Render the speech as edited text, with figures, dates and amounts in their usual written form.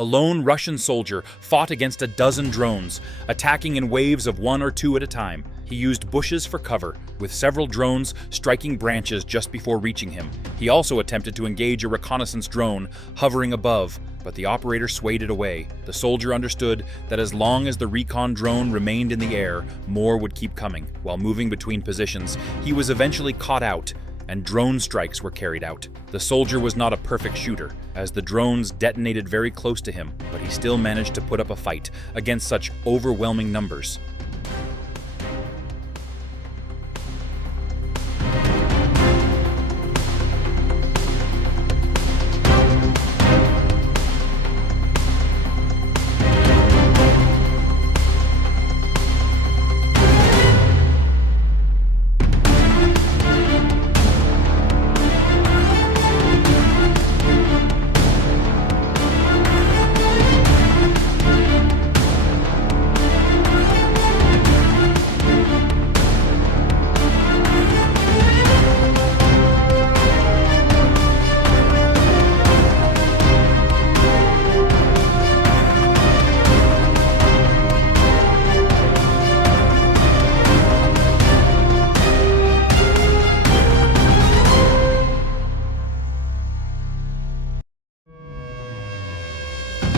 A lone Russian soldier fought against a dozen drones, attacking in waves of 1 or 2 at a time. He used bushes for cover, with several drones striking branches just before reaching him. He also attempted to engage a reconnaissance drone hovering above, but the operator swayed it away. The soldier understood that as long as the recon drone remained in the air, more would keep coming. While moving between positions, he was eventually caught out, and drone strikes were carried out. The soldier was not a perfect shooter, as the drones detonated very close to him, but he still managed to put up a fight against such overwhelming numbers.